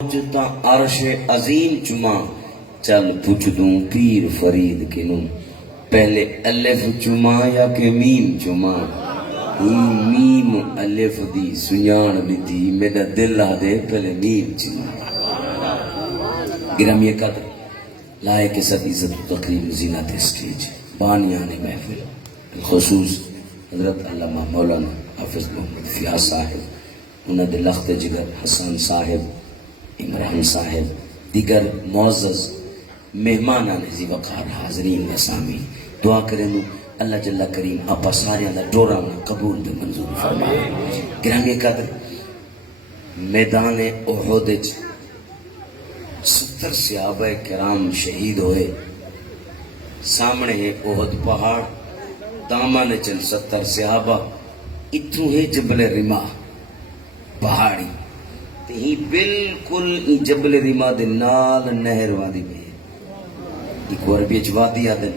جتا عرش عظیم چما چل پوچھ دوں پیر فرید کنوں پہلے الف چما یا کہ میم چما میم الف دی سنیان بیتی میرا دل آدھے پہلے میم چما گرامی قدر لائے کے ساتھ عزت و تقریب زینت اسٹیج بانیان محفل خصوص حضرت علامہ مولانا حافظ محمد فیاض صاحب انہوں نے لخت جگر حسن صاحب عمران صاحب دیگر معزز مہمانان زی وقار حاضرین اسامی دعا کریں اللہ جل کریم آپا سارے اللہ ڈورا میں قبول دے منظور فرمائے گرامی قدر میدان احد 70 صحابہ کرام شہید ہوئے سامنے ہے احد پہاڑ دامان چل 70 صحابہ اتھوں ہے جبل رما پہاڑی ہی بالکل جبل رما دے نال نہر وادی پہ ایک عربی وادی آدن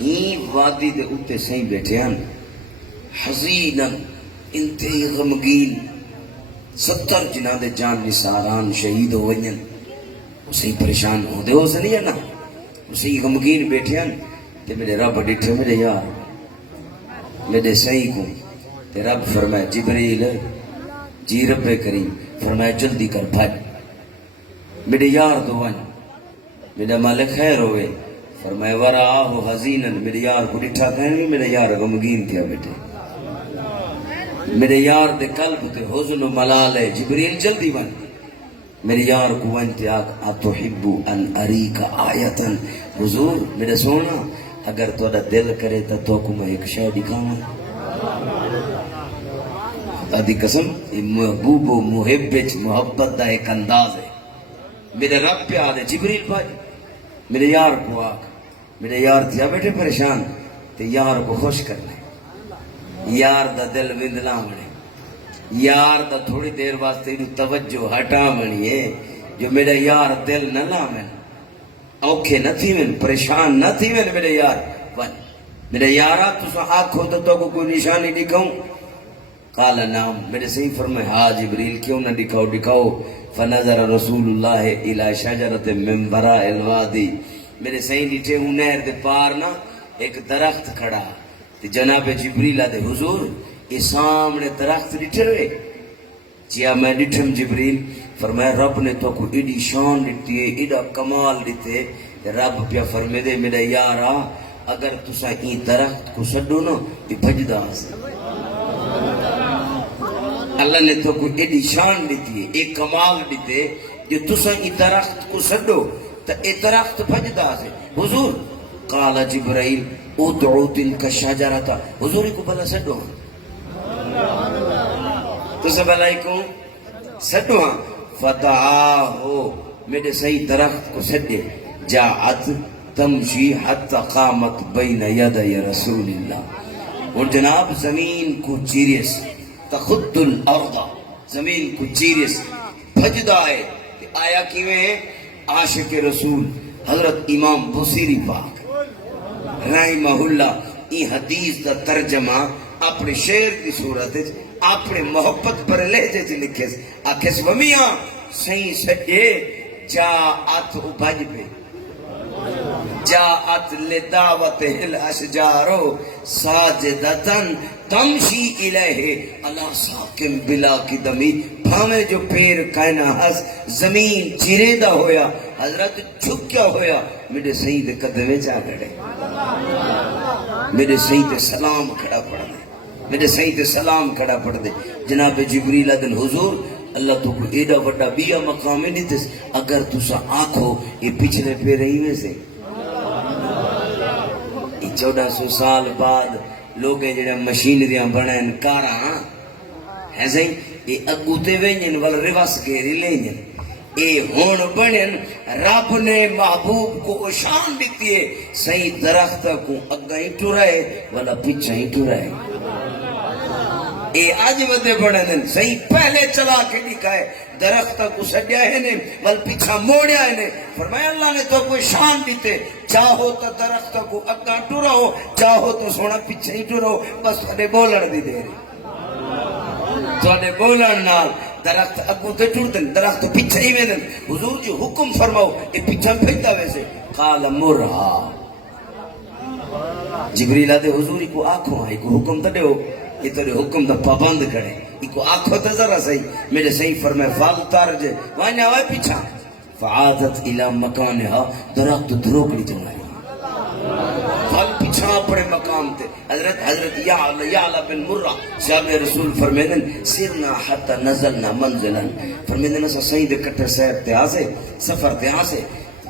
ہی وادی دے اتے سہی بیٹھے ہیں حزیناً انتہی غمگین 70 جنہ دے جان نثاران شہید ہو گئیں اسے پریشان ہو دے ہو سے نہیں ہے نا اسے غمگین بیٹھے ہیں تے میرے رب ڈٹھے میرے یار میرے صحیح کو تے رب فرمائے جبریل جی رب کریم فرمایا جلدی کر بھاج میرے یار دوان میرا مالک خیر ہوئے فرمایا وراہو حزینن میرے یار کو ڈٹھا کہنے میرے یار غمگین تھیا بیٹے میرے یار دے قلب تے حزن و ملال ہے جبریل جلدی بن میرے یار کو وانتے اتحبو ان اریک آیتن حضور میرے سونا اگر تو دل کرے تو کو میں ایک شے دکھاؤں ادھی قسم محبوب و محبت محبت دا ایک انداز ہے میرے رب پہ آدھے جبریل بھائی میرے یار کو آکھ میرے یار تھیا بیٹھے پریشان تے یار کو خوش کرنے یار دا دل وندلا منے یار دا تھوڑی دیر واسطے توجہ ہٹا منی ہے جو میرے یار دل نہ لامن اوکھے نہ تھی من پریشان نہ تھی من میرے یار میرے یارہ تو سو آنکھوں تو کوئی نشانی دکھاؤں قال نام میرے صحیح فرمائے ہاں جبریل کیوں نہ دکھاؤ فنظر رسول اللہ الى شجرت من براء الوادی میرے صحیح نیٹھے ہوں نہر دے پار نا ایک درخت کھڑا تے جناب جبریل آدھے حضور یہ سامنے درخت ڈٹھے رہے جیا میں ڈٹھم جبریل فرمایا رب نے تو کو ایڈی شان ڈٹی ہے ایڈا کمال ڈٹے رب پیا فرمے دے میرا یارا اگر تسا این درخت کو سڈو نا یہ بھجدہ سے اللہ نے تو کوئی ایڈی شان دیتی ہے ایک کمال دیتے جو تسا ای درخت کو سڈو تا ای درخت بھجدہ سے حضور قال جبرائیل ادعو تلک شجرتا حضور کو بلا سڈو تسا بلائی کو سڈو فتعاہو میرے صحیح درخت کو سڈے جاعت تمشی حتی قامت بین یدی رسول اللہ اور جناب زمین کو چیرے سے تخد الارض زمین کو چیرے سے بھجدہ ہے آیا کیویں عاشق رسول حضرت امام بصیری پاک رحمہ اللہ یہ حدیث دا ترجمہ اپنے شعر کی صورت ہے اپنے محبت پر لہجے سے لکھے آکھے سومیاں صحیح سجے جاعت بھج پہ جاعت لدعوت الاشجارو ساجدتن تمشی الہے اللہ ساکم بلا کی دمی بھامے جو پیر کائنہ ہس زمین چیریدہ ہویا حضرت چھکیا ہویا میرے سید قدمے چاہ گڑے میرے سید سلام کھڑا پڑ دے میرے سید سلام کھڑا پڑ دے جناب جبریل ادن حضور اللہ تو کو ایڈا وڈا بیا مقام نہیں تس اگر تسا آنکھو یہ پچھلے پہ رہی میں سے 1400 سال بعد لوگیں جڑا مشینریاں بنائیں کاراں ہے صحیح یہ اگوتے وینجن وال ریواس گیری لینجن یہ ہون بنن رب نے محبوب کو شان دیتی ہے صحیح درخت کو اگا ہی ٹورائے والا پیچھا ہی ٹورائے اے آج ودے بڑھنن صحیح پہلے چلا کے دکھائے درخت کو سجیا ہے نے ول پیچھا موڑیا ہے نے فرمایا اللہ نے تو کوئی شان دیتے چاہو تو درخت کو اگا ٹوراؤ چاہو تو سونا پیچھے ہی ٹوراؤ بس تھوڑے بولن دی دے رہی تھوڑے بولن نال درخت اگوں تے ٹردن درخت پیچھے ہی ویندن حضور جو حکم فرماؤ یہ پیچھے پھیکتا ویسے قال مرہا جبریل آدھے حضور کو آنکھوں آئی کو حکم تے دیو یہ تیرے حکم دا پابند کرے کو آنکھوں تے ذرا صحیح میرے صحیح فرمائے فال تارج وائنے آوائے پیچھا فعادت الى مکانہا درخت دروکڑی جنائی فال پیچھا پڑے مقام تے حضرت یعلا بن مرہ صاحب رسول فرمیدن سرنا حتی نزلنا منزلا فرمیدن اسا صحیح دے کٹر صاحب تے آسے سفر تے آسے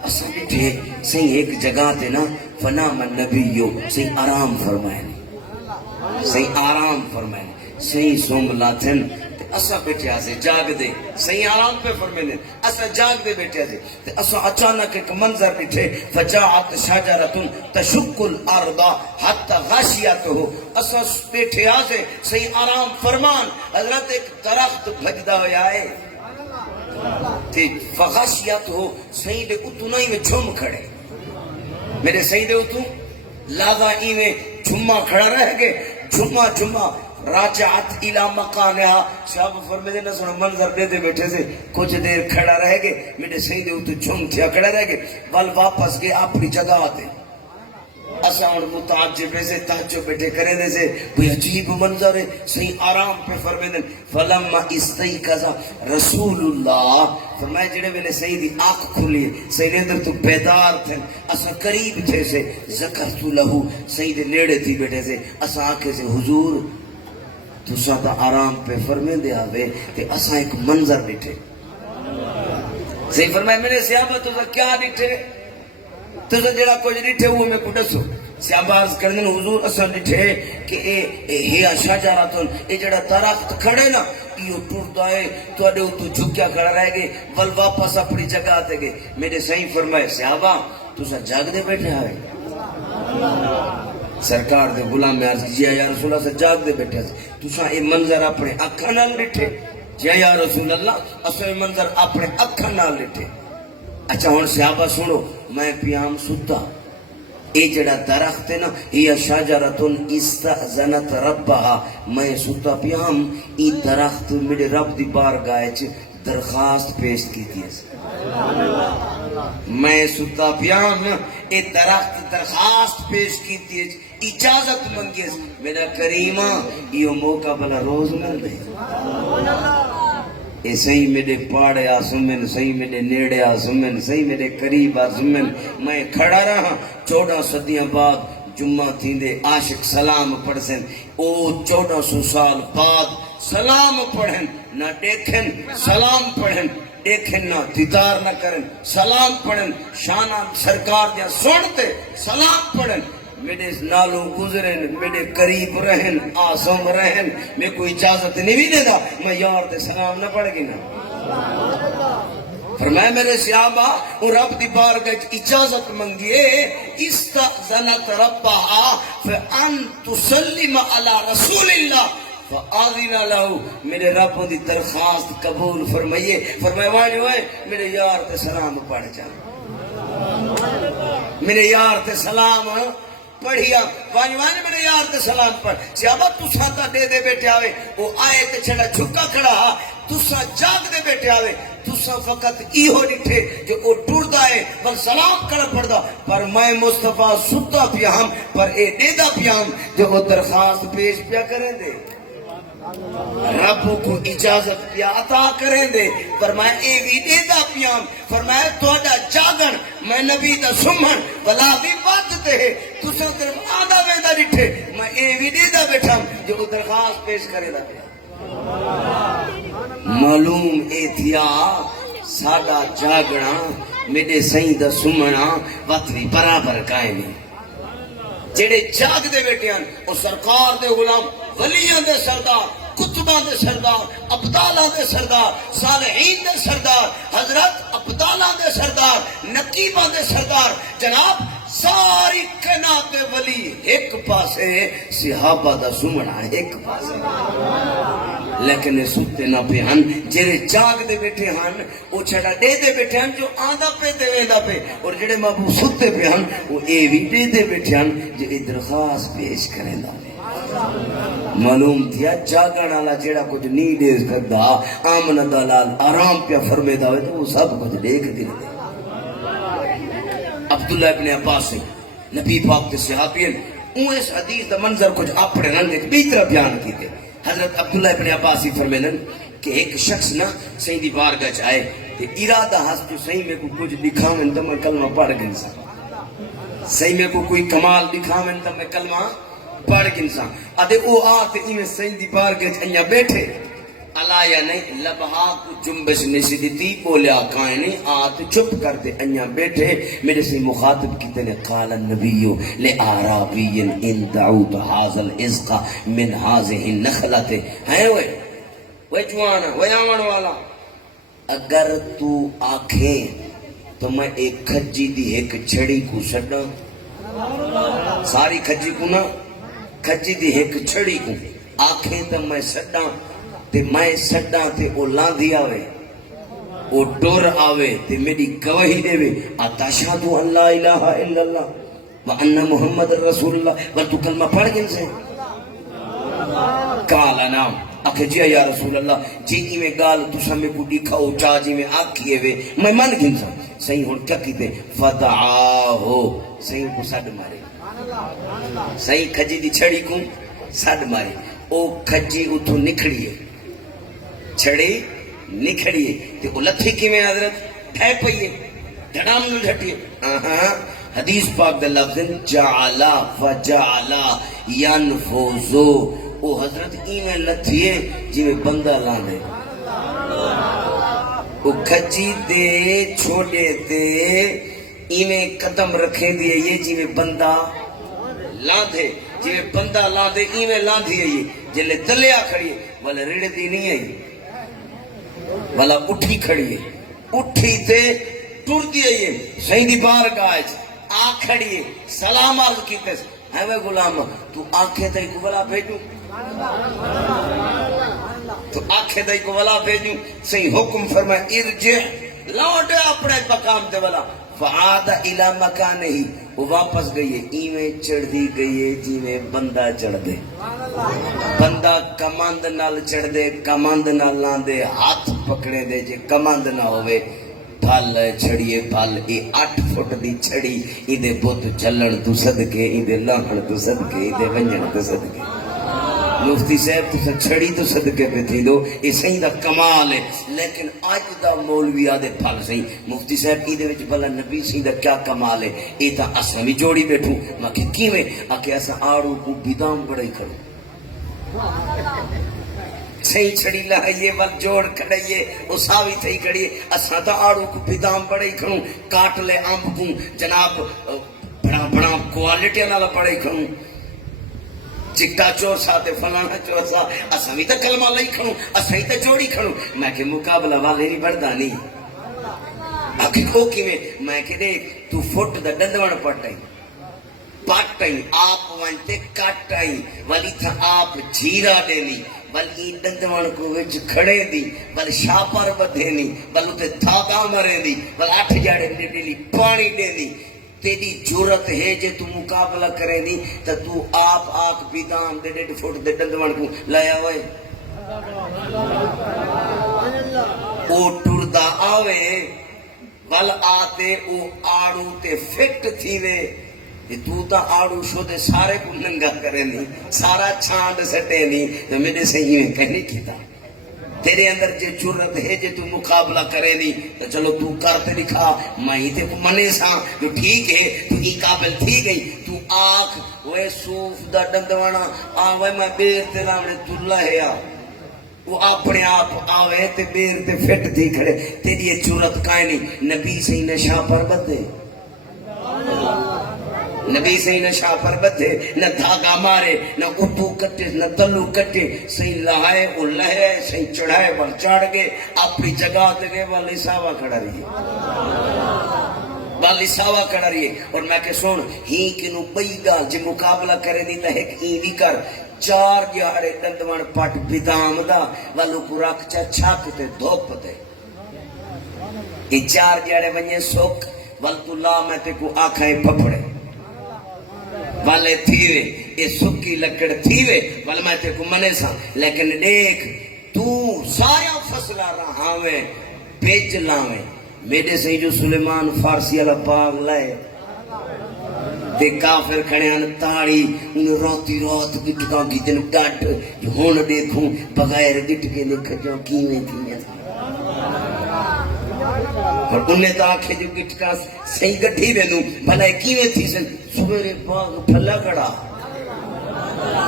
اسا بیٹھے صحیح ایک جگہ تے نا فنام النبیو صحیح آرام فرمائے صحیح سوم لاتھن اسا بیٹھے آسے جاگ دے صحیح آرام پہ فرمینے اسا جاگ دے بیٹھے آسے اسا اچانک ایک منظر بیٹھے فجاعت شاجرتن تشک الارض حتی غاشیات ہو اسا بیٹھے آسے صحیح آرام فرمان حضرت ایک درخت بھجدہ ہویا ہے فغاشیات ہو صحیح دے اتو نہیں میں جھم کھڑے میرے صحیح دے اتو لاغا ای میں جھما کھڑا رہ گئے جھما راجعت الى مکانہا شاہب فرمیدے نہ سنو منظر دے دے بیٹھے سے کچھ دیر کھڑا رہ گئے میرے صحیح دے اتو جھم تھیا کھڑا رہ گئے بل واپس گئے اپنی جگہ آتے اسا اور متعجب سے تحجب بیٹھے کرے دے سے کوئی عجیب منظر ہے صحیح آرام پہ فرمیدن فلما استیقظ رسول اللہ فرمائے جڑے ویلے صحیح دی آنکھ کھلی صحیح نے در تو بیدار تھے اسا قریب تھے سے ذکرت لہو صحیح دے نیڑے تھی بیٹھے سے اسا آنکھے سے حضور تو ساتھ آرام پہ فرمیدے آوے کہ اسا ایک منظر بیٹھے صحیح فرمائے میرے صحابہ تو کیا بیٹھے تو جڑا کچھ ڈٹھے وہ میں کو دسو سیاباز کردن حضور اصل ڈٹھے کہ اے شاجراتن اے جڑا درخت کھڑے نا یہ ٹرتا ہے تو اڈے تو جھکیا کھڑا رہ گئے ول واپس اپنی جگہ آتے گئے میرے صحیح فرمائے صحابہ تو سا جاگ دے بیٹھے آئے سرکار دے غلام میں عرض جی یا رسول اللہ سے جاگ دے بیٹھے تو سا اے منظر اپنے اکھا نال ڈٹھے جی یا رسول اللہ اصل اے منظر اپنے اکھا نال ڈٹھے اچھا ہون صحابہ سنو میں پیام ستا اے جڑا درخت ہے نا یہ شاجرتن استأذنت ربہا میں ستا پیام ای درخت میرے رب دی بارگاہ چ درخواست پیش کی تھی میں ستا پیام اے درخت درخواست پیش کی تھی اجازت منگی میرا کریمہ یہ موقع بلا روز مل رہے اے صحیح میرے پاڑے آسمن صحیح میرے نیڑے آسمن صحیح میرے قریب آسمن میں کھڑا رہا 14 صدیاں بعد جمعہ تھی دے عاشق سلام پڑھ سن او 1400 سال بعد سلام پڑھن نہ دیکھن سلام پڑھن دیکھن نہ دیدار نہ کرن سلام پڑھن شانہ سرکار دیا سنتے سلام پڑھن میرے نالوں گزرن میرے قریب رہن آسم رہن میں کوئی اجازت نہیں بھی دے دا میں یار دے سلام نہ پڑھ گی نا فرمائے میرے صحابہ اور رب دی بارگاہ اجازت منگیے استأذنت ربہا فان تسلم علی رسول اللہ فآذن لہو میرے رب دی درخواست قبول فرمائیے فرمائے واجی ہوئے میرے یار تے سلام پڑھ جا میرے یار تے سلام پڑھیا وانیوانے میرے یار تے سلام پڑھ صحابہ تُسا تا دے دے بیٹھے آوے وہ آئے تے چھڑا جھکا کھڑا تُسا جاگ دے بیٹھے آوے تُسا فقط ای ہو ڈٹھے کہ وہ ٹور دائے بل سلام کر پڑ دا پر میں مصطفیٰ ستا پیام پر اے دے دا پیام جو وہ درخواست پیش پیا کریں دے رب کو اجازت پیا عطا کریں دے فرمائے اے وی دے دا پیام فرمائے توڑا جاگن میں نبی دا سمن بلا بھی بات تے تو سو کرم آدھا ویدہ ڈٹھے میں اے وی دے دا بیٹھا جو درخواست پیش کرے دا پیا معلوم اے تھیا ساڑا جاگنا میرے سائیں دا سمنا وقت بھی برابر قائم ہے جڑے جاگ دے بیٹھے ہیں اور سرکار دے غلام ولیاں دے سردار کتباں دے سردار ابدالاں دے سردار صالحین دے سردار حضرت ابدالاں دے سردار نقیباں دے سردار جناب ساری کائنات دے ولی ایک پاسے صحابہ دا سمنا ایک پاسے لیکن ستے نہ پہ ہن جڑے جاگ دے بیٹھے ہن وہ چھڑا دے دے بیٹھے ہن جو آندھا پہ دے ویندہ پہ اور جڑے محبوب ستے پہ ہن وہ اے بھی دے دے بیٹھے ہن جو درخواست پیش کریں دا معلوم تھیا جاگن والا جیڑا کچھ نہیں دے سکدا آمن دلال آرام پیا فرمیدا ہوئے تو وہ سب کچھ دیکھ دے. عبداللہ ابن عباس سے نبی پاک کے صحابی ہیں اس حدیث دا منظر کچھ اپنے رنگ بھی طرح بیان کیتے. حضرت عبداللہ ابن عباس ہی فرمیدن کہ ایک شخص نہ صحیح دی بارگاہ چاہے کہ ارادہ ہس جو صحیح میں کو کچھ دکھاویں تو میں کلمہ پڑھ گن سا, صحیح میں کو کوئی کمال دکھاویں تو میں کلمہ پڑھ گن سا. ادھے او آتے ایویں صحیح دی بارگاہ چاہیے بیٹھے اللہ یا نہیں لبہا کو جنبش نسی دیتی بولیا کائنی آت چپ کر دے انیا بیٹھے میرے سے مخاطب کیتے نے قال النبیو لے آرابی ان دعوت حاضل ازقا من حاضہ نخلت ہیں وہ جوانا وہ آمن والا اگر تو آنکھیں تو میں ایک کھجی دی ایک چھڑی کو سڑا ساری کھجی کو نا کھجی دی ایک چھڑی کو آنکھیں تو میں سڑا تے میں سڑا تے او لاندھی آوے او ڈور آوے تے میری گواہی دے وے اتشہدو ان لا الہ الا اللہ وان محمد رسول اللہ بل تو کلمہ پڑھ گن سے کالا نام اکھے جی یا رسول اللہ جی میں گال تسا میں کو دکھاؤ چا جی میں آکھیے وے میں من گن سا صحیح ہون کیا کیتے فدعاہو صحیح کو سڈ مارے صحیح کھجی دی چھڑی کو سڈ مارے او کھجی اتھو نکھڑیے چھڑی نکھڑیے تے او لتھی کی میں حضرت ٹھے پئیے دھڑام نو جھٹیے حدیث پاک دا لفظ جعلا فجعلا ینفوزو او حضرت ایویں لتھیے جی میں بندہ لاندے او کھجی دے چھوڑے تے ایویں قدم رکھے دیئے یہ جی میں بندہ لاندے جی میں بندہ لاندے ایویں لاندھی ہے جلے تلیا کھڑیے والا ریڑ دی نہیں آئی والا اٹھی کھڑیے اٹھی تے ٹور دیئے صحیح دی بار گاج آ کھڑیے سلام آل کیتے ہے وہ غلام تو آنکھیں تے کو والا بھیجوں تو آنکھیں تے کو والا بھیجوں صحیح حکم فرمائے ارجع لوٹے اپنے مقام تے والا فعاد الى مکان ہی وہ واپس گئی ہے ایویں چڑھ دی گئی ہے جی میں بندہ چڑھ دے بندہ کماند نال چڑھ دے کماند نال لاندے ہاتھ پکڑے دے جے کماند نہ ہوئے پھل چھڑیے پھل ای 8 فٹ دی چھڑی ای دے بت چلن تو صدقے ای دے لاہن تو صدقے ای دے ونجن تو صدقے مفتی صاحب تو چھڑی تو صدقے پہ تھی دو یہ صحیح دا کمال ہے لیکن آج دا مولوی آدھے پھل صحیح مفتی صاحب کی دے وچ بلا نبی صحیح دا کیا کمال ہے یہ تا اساں بھی جوڑی بیٹھوں میں کہ کیویں آکے اساں آڑو کو بیدام بڑائی کرو صحیح چھڑی لائیے ول جوڑ کھڑیے اساوی تھی کھڑیے اساں تا آڑو کو بیدام بڑائی کروں کاٹ لے آمب کو جناب بڑا بڑا کوالٹی نالا بڑائی کروں چکا چور ساتھ فلانا چور ساتھ اساں بھی تا کلمہ لئی کھڑوں اساں ہی تا جوڑی کھڑوں میں کہ مقابلہ والے نہیں بڑھدا نہیں آکے کو کی میں کہ دیکھ تو فٹ دا ڈندوان پٹائی پٹائی آپ وانتے کٹائی والی تھا آپ جھیرا دینی بلکہ ڈندوان کو وچ کھڑے دی بل شاپر بدھینی بل اتے دھاگا مرے دی بل 8 جاڑے ڈیلی پانی دے دی تیری جورت ہے جے تو مقابلہ کرے دی تا تو آپ آکھ بیدان دے 1.5 فٹ دے ڈندوان کو لایا ہوئے او ٹردہ آوے ول آتے او آڑو تے فٹ تھی وے تو تا آڑو شو دے سارے کو ننگا کرے نہیں سارا چھانڈ سٹے نہیں تو میرے صحیح میں کہنے کیتا تیرے اندر جے جرت ہے جے تو مقابلہ کرے نہیں تو چلو تو کرتے دکھا میں ہی تے کو منے سا تو ٹھیک ہے تو ہی قابل تھی گئی تو آنکھ وہ صوف دا ڈندوانا آوے میں بیر تے رامنے تو لہیا وہ اپنے آپ آوے تے بیر تے فٹ تھی کھڑے تیری یہ جرت کائیں نہیں نبی سے ہی نشا پر بدے نبی سے ہی نہ شاہ پر بدھے نہ دھاگا مارے نہ اٹھو کٹے نہ تلو کٹے صحیح لہائے وہ لہے صحیح چڑھائے بل چڑھ گئے اپنی جگہ تے گئے والی ساوا کھڑا رہی والی ساوا کھڑا رہی اور میں کہ سن ہی کنو بئی گال جے مقابلہ کرے نہیں تا ایک بھی کر 4 جاڑے ڈندوان پٹ بیدام دا والو کو رکھ چا چھاک تے دھوپ تے یہ 4 جاڑے بنیے سوک ول تو لا میں تے کو آنکھیں پپڑے والے تھیوے اے سکی لکڑ تھیوے والے میں تے کو منے سا لیکن دیکھ تو سارا فصلہ رہاویں پیج لاویں میرے سے جو سلیمان فارسی اللہ پاگ لائے تے کافر کھڑے ہیں تاڑی انہیں روتی روت گٹکاں کی دن گٹ جو ہون دیکھوں بغیر گٹکے لکھ جو کیویں تھی اور انہیں تو آنکھیں جو گٹکاں صحیح گٹھی دینوں بھلائے کیویں تھی سن سویرے باغ پھلا کڑا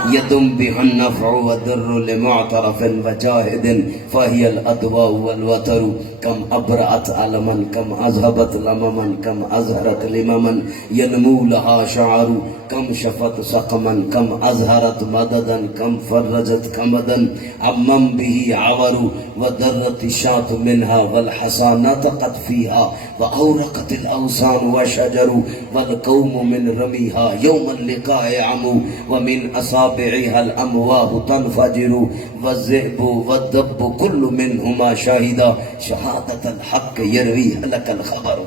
يدم بها النفع والضر لمعترف وجاهد فهي الأدواء والوتر كم أبرأت علما كم أذهبت لمما كم أزهرت لمما ينمو لها شعر كم شفت سقما كم أزهرت مددا كم فرجت كمدا عمم به عور ودرت الشاة منها والحصى نطقت فيها وأورقت الأوسان وشجر والقوم من رميها يوم اللقاء عمو ومن أصابعها الأمواه تنفجر والذئب والدب كل منهما شاهدا شهادة الحق يرويها لك الخبر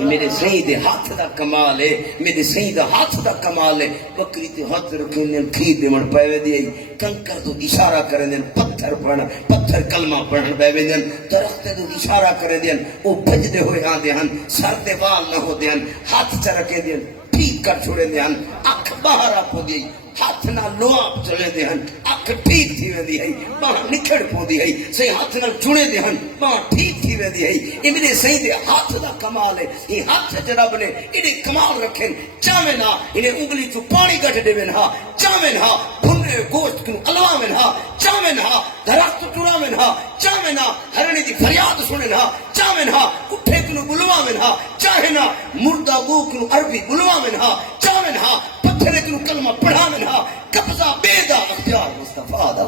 میرے سید ہاتھ دا کمال ہے میرے سید ہاتھ دا کمال ہے بکری تے ہاتھ رکھیں دیں کھید دے من پائے دی کنکر تو اشارہ کریں دیں پتھر پڑھنا پتھر کلمہ پڑھن پائے دیں درخت تو اشارہ کریں دیں او بھج دے ہوئے ہاں دے ہن سر دے وال نہ ہو دے ہن ہاتھ چرکے دیں ٹھیک کر چھوڑے دے ہن اکھ باہر آپ ہو دی ہاتھ نہ لواب چلے دے ہن اکھ ٹھیک تھی وے دی ہے باہر نکھڑ پو دی ہے صحیح ہاتھ نہ چنے دے ہن باہر ٹھیک تھی وے دی ہے یہ میرے صحیح دے ہاتھ دا کمال ہے یہ ہاتھ جرب نے انہیں کمال رکھیں چاہمیں نہ انہیں انگلی تو پانی گھٹ دے نہ چاہمیں نہ بھنے گوشت کنو الوامیں نہ چاہمیں نہ درخت ٹوڑامیں نہ چاہمیں نہ ہرنے دی فریاد سنے نہ چاہمیں نہ اٹھے کنو بلوامیں نہ چاہے نہ مردہ گو کنو عربی بلوامیں نہ چاہمیں نہ پتھرے کنو کلمہ پڑھا میں نہ قبضہ بیدہ اختیار مصطفیٰ دا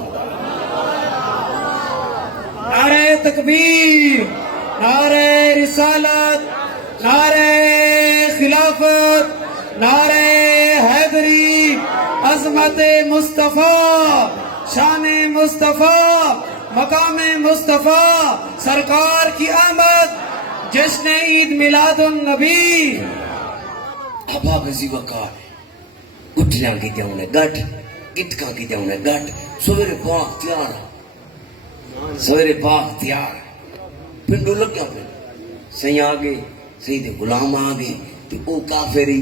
نعرہ تکبیر نعرہ رسالت نعرہ خلافت نعرہ حیدری عظمت مصطفیٰ شان مصطفیٰ مقام مصطفیٰ سرکار کی آمد جشن عید میلاد النبی ابا بزی وقار اٹھنا کی دیونے گٹ گٹکاں کی دیونے گٹ سویرے باغ تیار سویرے باغ تیار پنڈو لگ گیا پھر سہی آگے سہی دے غلام آگے تو او کافری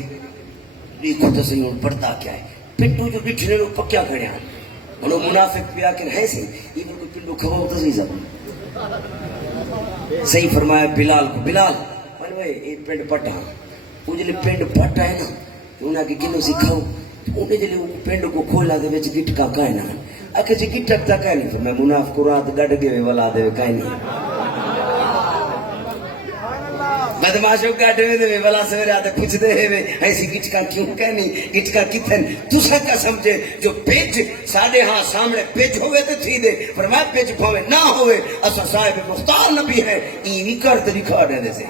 دیکھو تو سہی ان پڑھتا کیا ہے پنڈو جو بٹھنے لوگ پکیا کھڑے ہیں انہوں منافق پیا کہ ہے سہی یہ کوئی پنڈو کھواؤ تو سہی زبان صحیح فرمایا بلال کو بلال مانوے ایک پنڈ پٹا وہ جلے پنڈ پٹا ہے نا تو انہاں کی کنو سکھاؤ انہیں جلے وہ پنڈ کو کھولا دے وچ گٹکا کائے نا آکے جی گٹک تا کائے نہیں پھر میں منافق کو رات گڑ گئے والا دے کائے نہیں بدماشو گاڑے میں دے والا سویرے آتے کچھ دے ہے ایسی گٹکا کیوں کہنی گٹکا کتن تو سکا سمجھے جو پیج ساڑھے ہاں سامنے پیج ہوئے تے تھی دے فرمایا پیج پھوے نہ ہوئے اسا صاحب مختار نبی ہے ایوی کرتے دکھا دے سے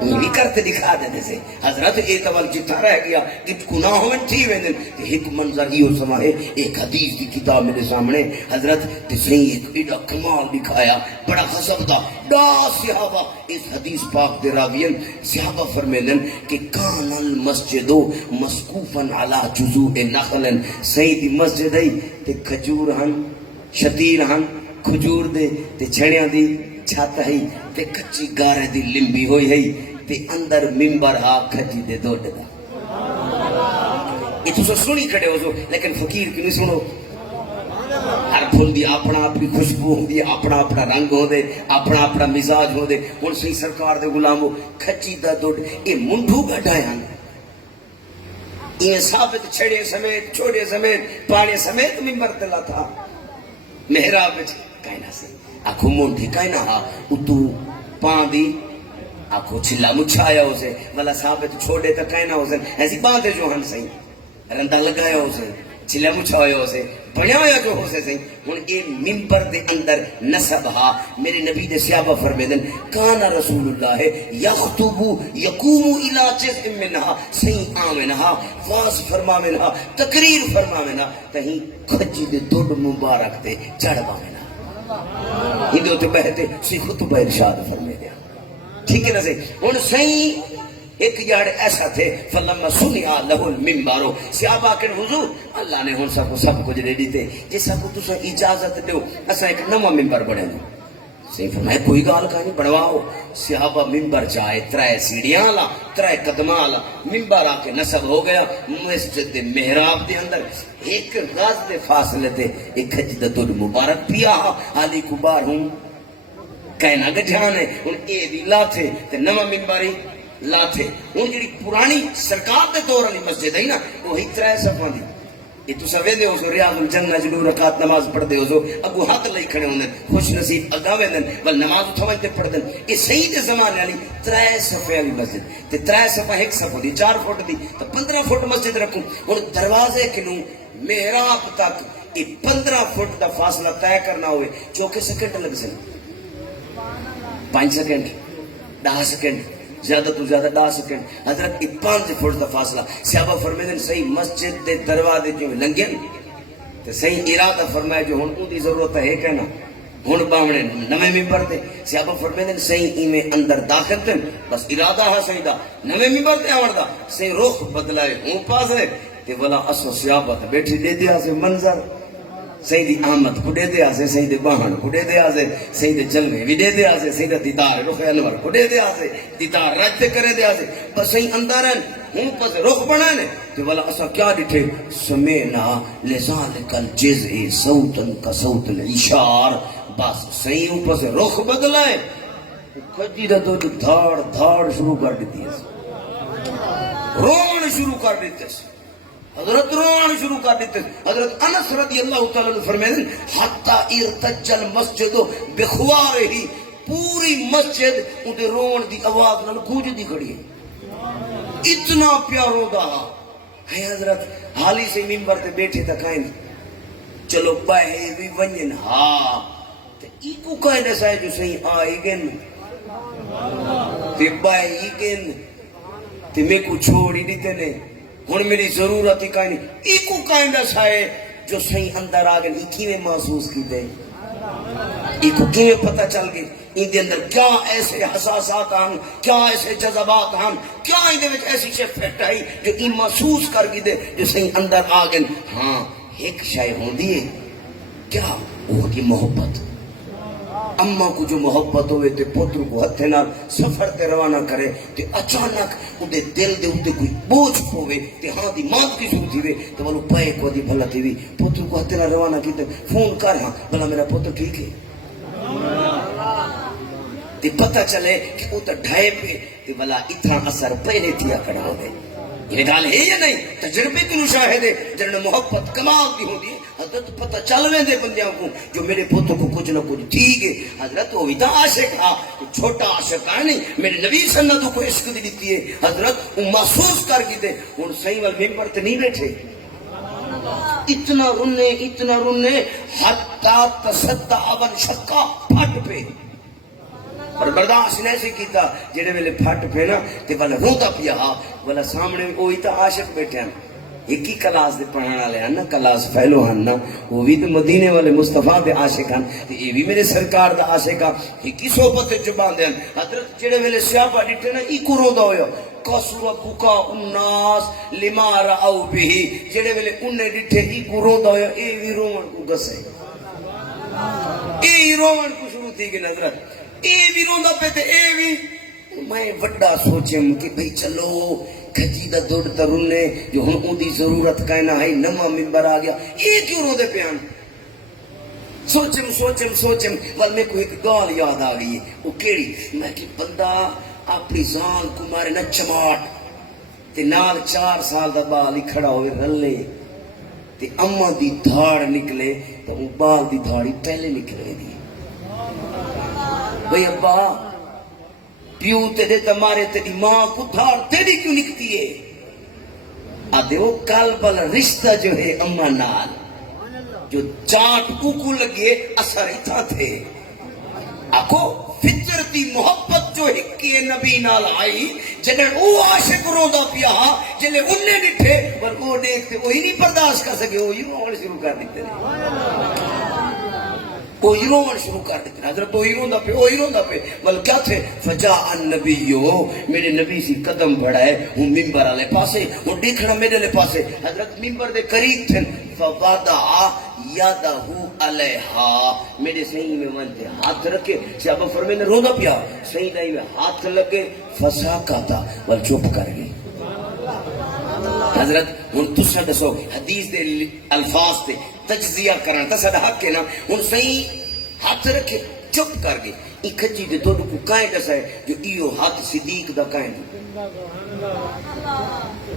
ایوی کرتے دکھا دے سے حضرت ایتوال جتا رہ گیا کت گناہ ہوئے تھی ویدن ایک منظر ہی ہو سمائے ایک حدیث کی کتاب میرے سامنے حضرت تسیں ایک ایڈا کمال دکھایا بڑا غضب دا دا صحابہ اس حدیث پاک دے راوین صحابہ فرمیدن کہ کان المسجدو مسکوفن علا جزوء نخلن سیدی مسجد ہے تے کھجور ہن شتیر ہن کھجور دے تے چھڑیاں دی چھاتا ہے تے کچی گارے دی لمبی ہوئی ہے تے اندر ممبر ہا کھجی دے دوڑ دا یہ تو سو سنی کھڑے ہو سو لیکن فقیر کی نہیں سنو ہر پھول دی اپنا اپنی خوشبو ہوں دی اپنا اپنا رنگ ہوں دے اپنا اپنا مزاج ہوں دے ان سے سرکار دے غلامو کھچی دا دوڑ یہ منڈو گھٹائے ہیں یہ ثابت چھڑے سمیت چھوڑے سمیت پانے سمیت ممبر دلا تھا محراب کائنا سے آنکھوں منڈی کائنا ہا اتو پان دی آنکھوں چھلا مچھایا ہو سے والا ثابت چھوڑے تا کائنا ہو سے ایسی باندھے جو ہن سہی رندہ لگایا ہو سے چھلا مچھایا ہو سے بڑھایا جو ہو سے سہی ان اے ممبر دے اندر نصب ہا میرے نبی دے صحابہ فرمیدن کانا رسول اللہ یخطبو یقومو الى جزء منہا سہی آمنہا واز فرمامنہا تقریر فرمامنہا تہیں کھجی دے دوڑ مبارک دے چڑھوامنہا ہندو تو بہتے سی خطبہ ارشاد فرمے دیا ٹھیک ہے نا سے ان سہی ایک یار ایسا تھے فلما سنیا لہ المنبر صحابہ کہ حضور اللہ نے ہن سب کچھ دے دیتے جے سب کو تساں اجازت دیو اساں ایک نواں منبر بنے دو صحیح فرمایا کوئی گال کہیں بڑھواؤ صحابہ منبر چاہے 3 سیڑھیاں لا 3 قدماں لا منبر آ کے نصب ہو گیا مسجد دے محراب دے اندر ایک گز دے فاصلے تے ایک خجدت المبارک پیا علی کو بار ہوں کہنا گجھان ہے ان اے بھی لا تھے تے نواں منبر ہی لا تھے ان جڑی پرانی سرکار دے دور والی مسجد ہے نا وہی 3 صفاں دی یہ تو سویندے ہو سو ریاض الجنہ جدو رکعت نماز پڑھ دے ہو سو اگو ہاتھ لئی کھڑے ہوندن خوش نصیب اگا ویندن بل نماز تھوڑے پڑھ دن یہ صحیح دے زمانے والی 3 صفے والی مسجد تے 3 صفہ ایک صفہ دی 4 فٹ دی تو 15 فٹ مسجد رکھوں اور دروازے کنوں محراب تک یہ 15 فٹ دا فاصلہ طے کرنا ہوئے 4 سیکنڈ لگ سن 5 سیکنڈ 10 سیکنڈ زیادہ تو زیادہ 10 سیکنڈ حضرت 5 فٹ دا فاصلہ صحابہ فرمیدن صحیح مسجد دے دروازے جو لنگن تے صحیح ارادہ فرمایا جو ہن اون دی ضرورت ہے کہنا ہن باونے نویں منبر تے صحابہ فرمیدن صحیح ایویں اندر داخل تے بس ارادہ ہے صحیح دا نویں منبر تے آون دا صحیح رخ بدلائے ہوں پاسے تے ولا اسو صحابہ تے بیٹھی دے دیا سے منظر سیدی آمد کو دے دے آسے سیدی باہن کو دے دے آسے سیدی جلوے بھی دے دے آسے سیدی دیدار رخ انور کو دے دے آسے دیدار رج دے کرے دے آسے بس صحیح اندرن ہوں پس رخ بنانے تو والا اسا کیا ڈٹھے سمینا لذالک الجزء صوتن کا صوت الاشار بس صحیح ہوں پس رخ بدلائے کجی دا تو دھاڑ دھاڑ شروع کر دیتی ہے رون شروع کر دیتے ہیں حضرت روان شروع کر دیتے حضرت انس رضی اللہ تعالیٰ نے فرمائے حتی ارتج المسجد بخوار ہی پوری مسجد ان رون دی آواز نال گونج دی کھڑی ہے اتنا پیاروں دا ہے حضرت حالی سے منبر تے بیٹھے تا کہیں چلو پہے بھی ونجن ہاں تے ایکو کہیں ایسا ہے جو صحیح آئی گن تے بائی گن تے میں کو چھوڑی دیتے نے ہن میری ضرورت ہی کہیں نہیں ایکو کہیں ایسا ہے جو صحیح اندر آگے ایکی میں محسوس کی دے ایکو کیویں پتہ چل گئی ان دے اندر کیا ایسے حساسات ہیں کیا ایسے جذبات ہیں کیا ان دے وچ ایسی شے فیکٹ آئی جو این محسوس کر گئی دے جو صحیح اندر آگے ہاں ایک شے ہوندی ہے کیا وہ کی محبت اماں کو جو محبت ہوئے تے پتر کو ہتھے نال سفر تے روانہ کرے تے اچانک اندے دل دے اتے کوئی بوجھ پوے تے ہاں دی مات کی ضرورت ہوئے تو بولو پائے کو دی بھلا تھی پتر کو ہتھے نال روانہ کیتے فون کر ہاں بھلا میرا پتر ٹھیک ہے تے پتہ چلے کہ وہ تو ڈھائے پہ تے بھلا اتنا اثر پہلے تھیا کھڑا ہو دے یہ گال ہے یا نہیں تجربے کی مشاہد ہے جنہوں محبت کمال دی ہوتی ہے حضرت پتہ چل رہے دے بندیاں کو جو میرے پوتوں کو کچھ نہ کچھ ٹھیک ہے حضرت وہ بھی تا عاشق تھا چھوٹا عاشق ہے نہیں میرے نبی سنتوں کو عشق دی دیتی ہے حضرت وہ محسوس کر کی دے ان صحیح والمنبر تے نہیں بیٹھے اتنا رونے حتی تصدع ون شکا پھٹ پہ اور برداشت نہیں سے کیتا جڑے ویلے پھٹ پہ نا تے والا روتا پیا والا سامنے وہی تا عاشق بیٹھے ہیں ایک ہی کلاس دے پڑھانا والے ہیں نا کلاس فیلو ہیں نا وہ بھی تو مدینے والے مصطفیٰ دے عاشق ہیں یہ بھی میرے سرکار دا عاشق ہیں ایک ہی صحبت چبان دے ہیں حضرت جڑے ویلے سیابہ ڈٹھے نا ایک رودا ہویا قصر بکا الناس لما رأو بھی جڑے ویلے انہیں ڈٹھے ایک رودا ہویا اے بھی رومن کو گسے اے رومن کو شروع تھی کہ حضرت اے بھی روندا پہ تے اے بھی میں وڈا سوچم کہ بھئی چلو کھجی دا دوڑ تا رونے جو ہن اون دی ضرورت کہنا ہے نواں منبر آ گیا اے کیوں رو دے پیان سوچم ول میں کو ایک گال یاد آ گئی وہ کیڑی میں کہ بندہ اپنی جان کو مارے نہ چماٹ تے نال 4 سال دا بال ہی کھڑا ہوئے رلے تے اماں دی دھاڑ نکلے تو وہ بال دی دھاڑی پہلے نکلے دی بھئی ابا پیو تیرے تمہارے تیری ماں کو دھاڑ تیری کیوں نکتی ہے آدھے وہ کالبل رشتہ جو ہے اماں نال جو چاٹ کو لگے اثر اتھا تھے آکو فطرتی محبت جو ہے کہ نبی نال آئی جنہیں وہ عاشق روندہ پیا جنہیں انہیں نٹھے پر وہ دیکھتے وہی نہیں برداشت کر سکے وہی روڑ شروع کر دیتے وہی رومن شروع کر دیتے حضرت وہی روندا پہ بل کیا تھے فجاء النبیو میرے نبی سی قدم بڑھائے ہوں ممبر والے پاسے ہوں دیکھنا میرے لے پاسے حضرت ممبر دے قریب تھے فوضع یادہ علیہا میرے صحیح میں ونتے ہاتھ رکھے صحابہ فرمائے روندا پیا صحیح نہیں میں ہاتھ لگے فساکتا بل چپ کر گئی حضرت ہن تساں دسو حدیث دے الفاظ تے تجزیہ کرنا تا ساڈا حق ہے نا ہن صحیح ہاتھ رکھے چپ کر گئے ای کھجی دے تو کو کائیں دسا ہے جو ایو ہاتھ صدیق دا کائیں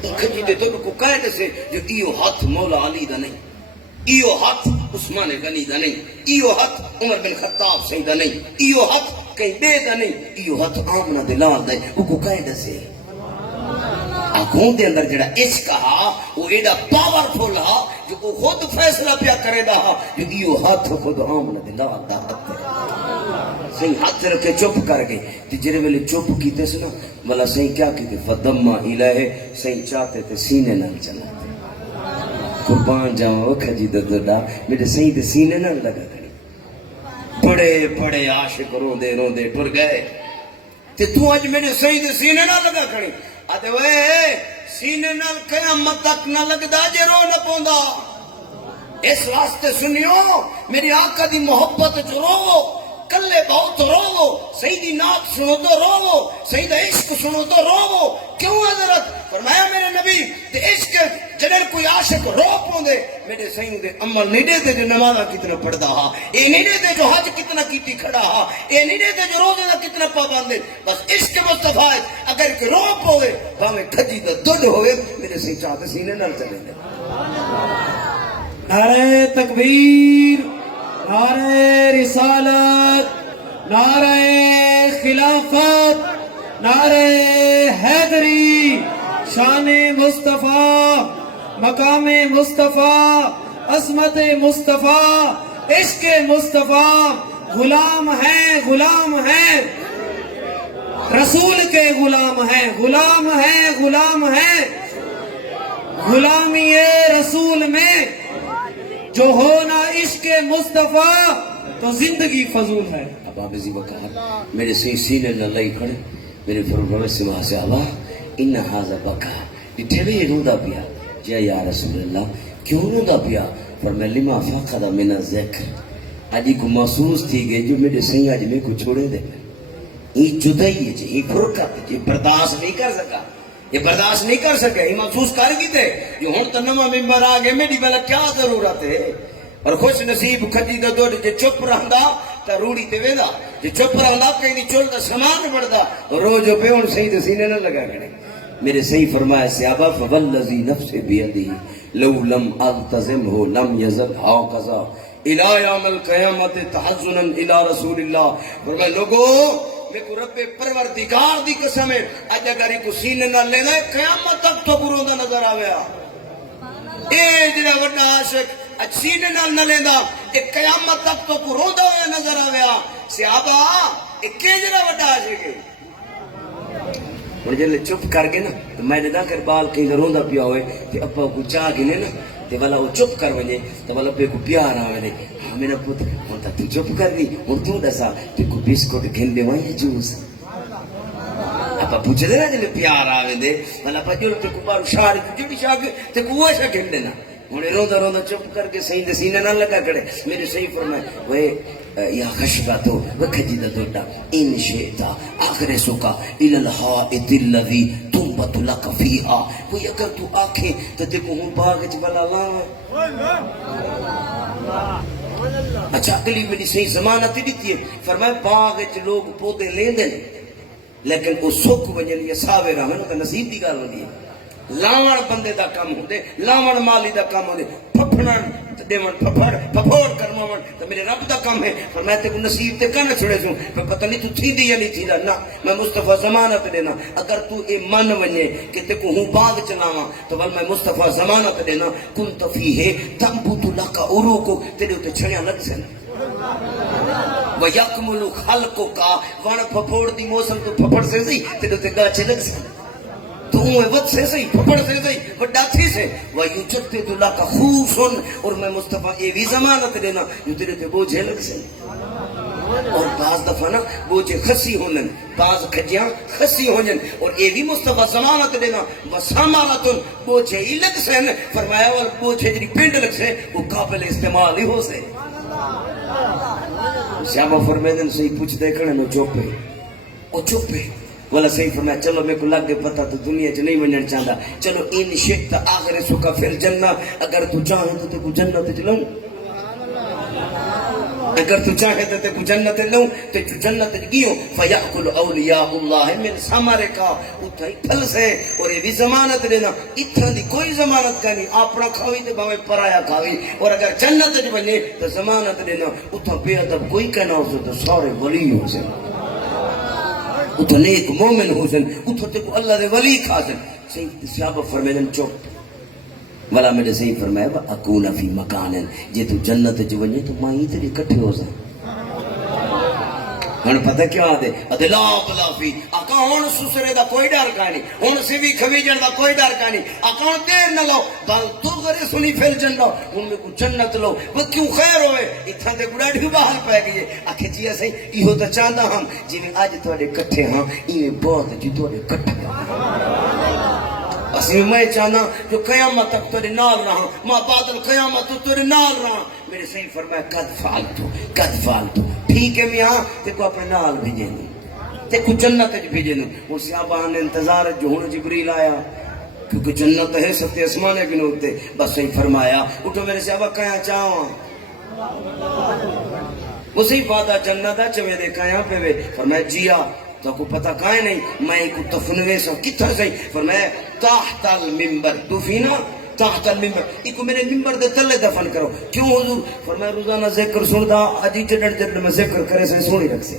ای کھجی دے تو کو کائیں دسے جو ایو ہاتھ مولا علی دا نہیں ایو ہاتھ عثمان غنی دا نہیں ایو ہاتھ عمر بن خطاب سید دا نہیں ایو ہاتھ کہیں بے دا نہیں ایو ہاتھ آمنہ دے لال دا وہ کو کائیں دسے آنکھوں دے اندر جڑا عشق ہا وہ ایڈا پاورفل ہا جو وہ خود فیصلہ پیا کرے دا ہا جو ایو ہاتھ خود آمنہ دے لال دا ہاتھ صحیح ہاتھ رکھے چپ کر گئے تے جڑے ویلے چپ کیتے سنا والا صحیح کیا کیتے فدما الہ صحیح چاہتے تے سینے نال چلاتے قربان جاواں وکھا جی ددا میرے صحیح دے سینے نال لگا کھڑی بڑے بڑے عاشق روندے روندے ٹر گئے تے تو اج میرے صحیح دے سینے نال لگا کھڑی آتے وے سینے نال قیامت تک نہ لگدا جے رو نہ پوندا اس واسطے سنیو میری آقا دی محبت جو رو کلے بہت رو سیدی نات سنو تو رو سیدہ عشق سنو تو رو کیوں حضرت فرمایا میرے نبی تے عشق جنر کوئی عاشق رو پوندے میرے سیدوں دے عمل نہیں دے جو نمازہ کتنا پڑھدا ہا اے نہیں دے جو حج کتنا کیتی کھڑا ہا اے نہیں دے جو روزے دا کتنا پابند ہے بس عشق مصطفیٰ اگر کہ رو پوے باویں کھجی دا دل ہوئے میرے سی چاہتے سینے نال چلے دے نعرہ تکبیر نعرہ رسالت نعرہ خلافت نعرہ حیدری شان مصطفیٰ مقام مصطفیٰ عظمت مصطفیٰ عشق مصطفیٰ غلام ہیں رسول کے غلام ہیں غلامی رسول میں جو ہونا عشق مصطفیٰ تو زندگی فضول ہے اب آپ اسی وقت میرے سینے نہ لئی کھڑے میرے فرمان سے وہاں سے اللہ انہا حاضر بکا ڈٹھے بھی روندا پیا جا یا رسول اللہ کیوں روندا پیا فرمایا لما فاقد من الذکر آجی کو محسوس تھی گئی جو میرے سہی آج میں کو چھوڑے دے یہ جدائی ہے یہ فرقت یہ برداشت نہیں کر سکا یہ برداشت نہیں کر سکے یہ محسوس کر کی تھے یہ ہون تو نما ممبر آگے میری بلا کیا ضرورت ہے اور خوش نصیب کھجی دا دو جے چپ رہندا تا روڑی تے ویندا جے چپ رہندا کہیں دی چول دا سامان بڑھدا روز پہ ہن صحیح دے سینے نہ لگا کھڑے میرے صحیح فرمایا صحابہ فوالذی نفس بیدی لو لم التزمه لم یزل هكذا الى یوم القیامت تحزنا الى رسول اللہ فرمایا لوگو میں کو رب پروردگار دی قسم ہے اج اگر کو سینے نہ لینا ہے قیامت تک تو بروندا نظر آویا اے جڑا وڈا عاشق اج سینے نال نہ لیندا اے قیامت تک تو بروندا ہویا نظر آویا صحابہ اے کہ جڑا وڈا عاشق ہے ہن جے چپ کر گئے نا تو میں نہ کر بال کہیں روندا پیا ہوئے تے اپا کو چاہ گنے نا تے والا وہ چپ کر ونجے تے والا پہ کو پیار آوے میرا پتر ہوں تو چپ کر دی ہوں تو دسا تے کو بسکٹ گھن دے وائیں جوس آپ پوچھے دے نا جلے پیار آوے دے والا پا جلو تے کو بارو شاڑی تے جڑی شاہ تے کو وہ شاہ گھن دینا ہوں روندا روندا چپ کر کے صحیح دے سینے نہ لگا کڑے میرے صحیح فرمائے وہ یا خشکا تو وکھجی دا دوڑا ان شئتا آخر سکا الالحائط اللذی تنبت لک فیہا کوئی اگر تو آنکھیں تو دیکھو ہوں باغ بلا لاؤں اچھا اگلی میری صحیح ضمانت دیتی ہے فرمائے باغ لوگ پودے لیں دیں لیکن وہ سکھ وجن یا ساوے رہن تو نصیب دی گال ہوندی ہے لاوڑ بندے دا کام ہوندے لاوڑ مالی دا کام ہوندے پھپھڑن دیون پھپھوڑ کرماون تو میرے رب دا کام ہے فرمایا تے کو نصیب تے کنا چھڑے سوں پتہ نہیں تو تھی دی یا نہیں تھی نہ میں مصطفیٰ ضمانت دینا اگر تو اے من ونجے کہ تے کو ہوں باغ چلاواں تو ول میں مصطفیٰ ضمانت دینا کنت فیہ تنبت لک عروق تیرے تے چھڑیاں لگ سن وَيَكْمُلُ خَلْقُكَ وَنَ پھپھوڑ دی موسم تو پھپھڑ سے سی تیرے تے گاچے لگ سن تو اوے ود سے صحیح پھپڑ سے صحیح وڈا تھی سے وَيُجَدِّدُ لَكَ خُوفٌ اور میں مصطفیٰ یہ بھی ضمانت دینا جو تیرے تے بوجھے لگ سے اور بعض دفعہ نا بوجھے خسی ہونن بعض کھجیاں خسی ہونن اور یہ بھی مصطفیٰ ضمانت دینا وَسَامَالَةٌ بوجھے ہی لگ سے فرمایا اور بوجھے جنی پینڈ لگ سے وہ قابل استعمال ہی ہو سے شیابہ فرمیدن صحیح پوچھ دیکھنے وہ چوپے والا صحیح فرمایا چلو میں کو لگ گئے پتا تو دنیا چ نہیں ونجن چاہتا چلو ان شئت آخر سکا پھر جنہ اگر تو چاہے تو تے کو جنت چلوں اگر تو چاہے تو تے کو جنت لوں تے جو جنت گیوں فیاکل اولیاء اللہ من ثمر کا اتھا ہی پھل سے اور یہ بھی ضمانت دینا اتھا دی کوئی ضمانت کا نہیں اپنا کھاوی تے باوے پرایا کھاوی اور اگر جنت جو بنے تو ضمانت دینا اتھا بے ادب کوئی کہنا ہو تو سارے ولی ہو سے اتھا نیک مومن ہو سن اتھا تے کو اللہ دے ولی کھا سن صحیح صحابہ فرمیدن چوپ والا میرے صحیح فرمایا اکون فی مکانن جے تو جنت جو ونجے تو ماں ہی تیرے کٹھے ہو سن ہن پتہ کیا آدھے ادلا بلافی اکاؤن سسرے دا کوئی ڈر کا نہیں ہن سیوی کھویجن دا کوئی ڈر کا نہیں اکاؤن دیر نہ لو بل تو غری سنی پھر جنو ہن میں کو جنت لو وہ کیوں خیر ہوئے اتھا دے گڑا ڈھی باہر پہ گئے آکھے جی ایسے ایہو تو چاہتا ہم جی میں آج توڑے کٹھے ہاں ایویں بہت جی توڑے کٹھے اسی میں چاہنا جو قیامت تک تیرے نال رہا ماں بعد القیامت تیرے نال رہا میرے صحیح فرمایا قد فالتو ٹھیک ہے میاں تے کو اپنے نال بھیجے نہیں تے کو جنت بھیجے نہیں وہ صحابہ نے انتظار جو ہوں جبریل آیا کیونکہ جنت ہے سب تے اسمانے بھی نوکتے بس صحیح فرمایا اٹھو میرے صحابہ کہاں چاہاں وہ صحیح فادہ جنت ہے چوے دے کہاں پہ وے فرمایا جیا تو کو پتہ کائیں نہیں میں کو تفنوے سا کتھا صحیح فرمایا تحت المنبر دوفینا تحت المنبر ایکو میرے منبر دے تلے دفن کرو کیوں حضور فرمایا روزانہ ذکر سندا اجی چڑھن میں ذکر کرے سے سونی رکھ سے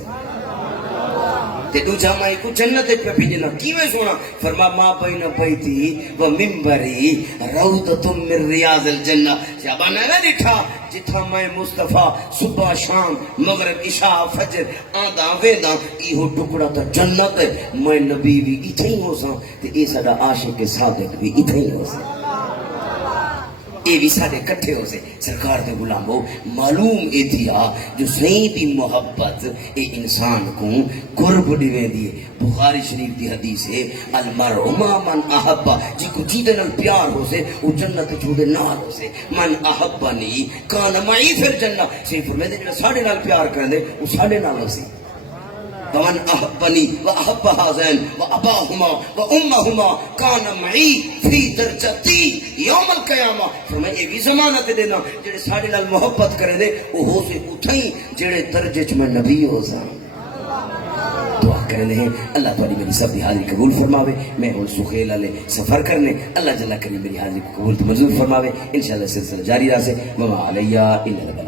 تے دوجا مائی کو جنت پہ بھیجنا کیویں سونا فرما ما بین بیتی و منبری روضۃ من ریاض الجنہ صحابہ نے ڈٹھا جتھا میں مصطفیٰ صبح شام مغرب عشاء فجر آندا ویندا ایہو ٹکڑا تا جنت میں نبی بھی ایتھے ہی ہو ساں تے اے ساڈا عاشق صادق بھی ایتھے ہی ہو ساں اے بھی سارے کٹھے ہو سے سرکار دے غلامو معلوم اے تھیا جو صحیح دی محبت اے انسان کو قرب دیویں دیے بخاری شریف دی حدیث ہے المرء مع من احب جی کو جی دے نال پیار ہو سے او جنت چھوڑے نال ہو سے من احبنی کان معی پھر جنت صرف میں نے جو ساڈے نال پیار کردے او ساڈے نال ہو سے ومن احبنی واحب هذين واباهما وامهما كان معي في درجتي يوم القيامه فرمایا یہ بھی ضمانت دینا جڑے ساڈے نال محبت کرے دے او ہو سے اٹھیں جڑے درجے چ میں نبی ہو ساں دعا کرنے ہیں اللہ تعالی میری سب دی حاضری قبول فرماوے میں ہن سخیل والے سفر کرنے اللہ جل کریم میری حاضری کو قبول تو منظور فرماوے انشاءاللہ سلسلہ جاری رہے وما علیہ الا